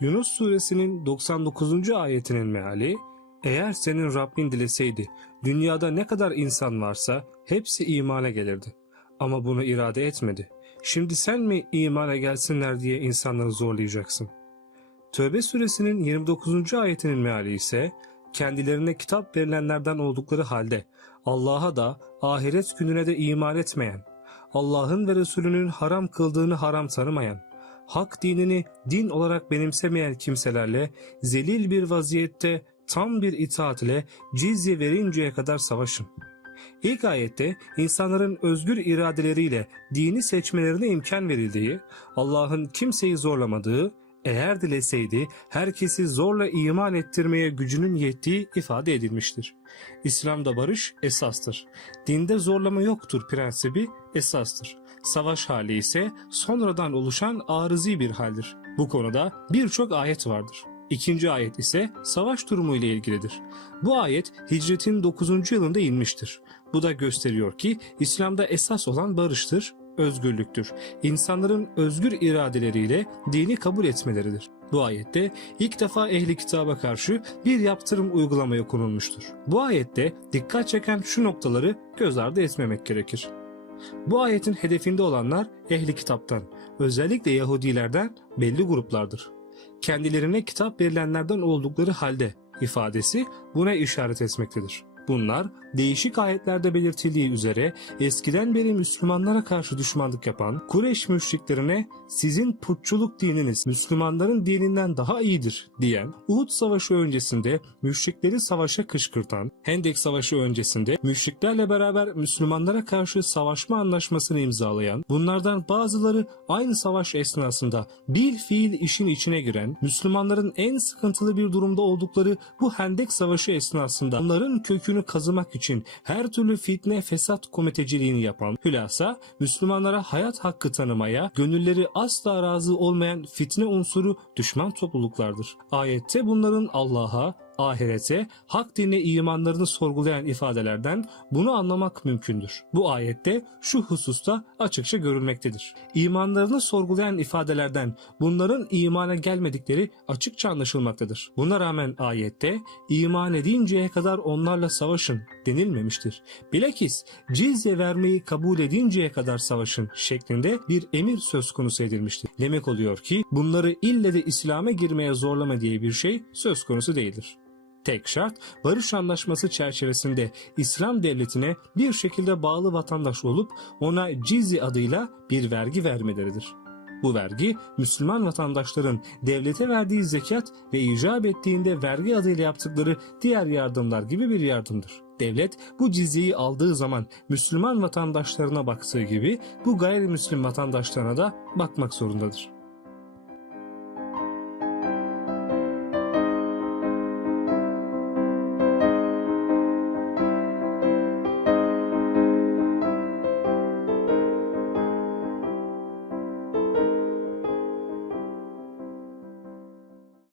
Yunus suresinin 99. ayetinin meali, eğer senin Rabbin dileseydi, dünyada ne kadar insan varsa hepsi imana gelirdi. Ama bunu irade etmedi. Şimdi sen mi imana gelsinler diye insanları zorlayacaksın? Tövbe suresinin 29. ayetinin meali ise, kendilerine kitap verilenlerden oldukları halde Allah'a da ahiret gününe de iman etmeyen, Allah'ın ve Resulünün haram kıldığını haram tanımayan, hak dinini din olarak benimsemeyen kimselerle zelil bir vaziyette tam bir itaat ile cizye verinceye kadar savaşın. İlk ayette insanların özgür iradeleriyle dini seçmelerine imkan verildiği, Allah'ın kimseyi zorlamadığı, eğer dileseydi herkesi zorla iman ettirmeye gücünün yettiği ifade edilmiştir. İslam'da barış esastır. Dinde zorlama yoktur prensibi esastır. Savaş hali ise sonradan oluşan arızi bir haldir. Bu konuda birçok ayet vardır. İkinci ayet ise savaş durumu ile ilgilidir. Bu ayet hicretin 9. yılında inmiştir. Bu da gösteriyor ki İslam'da esas olan barıştır, özgürlüktür. İnsanların özgür iradeleriyle dini kabul etmeleridir. Bu ayette ilk defa ehli kitaba karşı bir yaptırım uygulamaya konulmuştur. Bu ayette dikkat çeken şu noktaları göz ardı etmemek gerekir. Bu ayetin hedefinde olanlar ehli kitaptan, özellikle Yahudilerden belli gruplardır. Kendilerine kitap verilenlerden oldukları halde ifadesi buna işaret etmektedir. Bunlar değişik ayetlerde belirtildiği üzere eskiden beri Müslümanlara karşı düşmanlık yapan Kureyş müşriklerine sizin putçuluk dininiz Müslümanların dininden daha iyidir diyen, Uhud Savaşı öncesinde müşrikleri savaşa kışkırtan, Hendek Savaşı öncesinde müşriklerle beraber Müslümanlara karşı savaşma anlaşmasını imzalayan, bunlardan bazıları aynı savaş esnasında bil fiil işin içine giren, Müslümanların en sıkıntılı bir durumda oldukları bu Hendek Savaşı esnasında onların kökünü kazımak için her türlü fitne fesat komiteciliğini yapan, hülasa Müslümanlara hayat hakkı tanımaya, gönülleri asla razı olmayan fitne unsuru düşman topluluklardır. Ayette bunların Allah'a, ahirete, hak dinine imanlarını sorgulayan ifadelerden bunu anlamak mümkündür. Bu ayette şu hususta açıkça görülmektedir. İmanlarını sorgulayan ifadelerden bunların imana gelmedikleri açıkça anlaşılmaktadır. Buna rağmen ayette iman edinceye kadar onlarla savaşın denilmemiştir. Bilakis cizye vermeyi kabul edinceye kadar savaşın şeklinde bir emir söz konusu edilmiştir. Demek oluyor ki bunları ille de İslam'a girmeye zorlama diye bir şey söz konusu değildir. Tek şart barış anlaşması çerçevesinde İslam devletine bir şekilde bağlı vatandaş olup ona cizi adıyla bir vergi vermeleridir. Bu vergi Müslüman vatandaşların devlete verdiği zekat ve icap ettiğinde vergi adıyla yaptıkları diğer yardımlar gibi bir yardımdır. Devlet bu cizyeyi aldığı zaman Müslüman vatandaşlarına baktığı gibi bu gayrimüslim vatandaşlarına da bakmak zorundadır.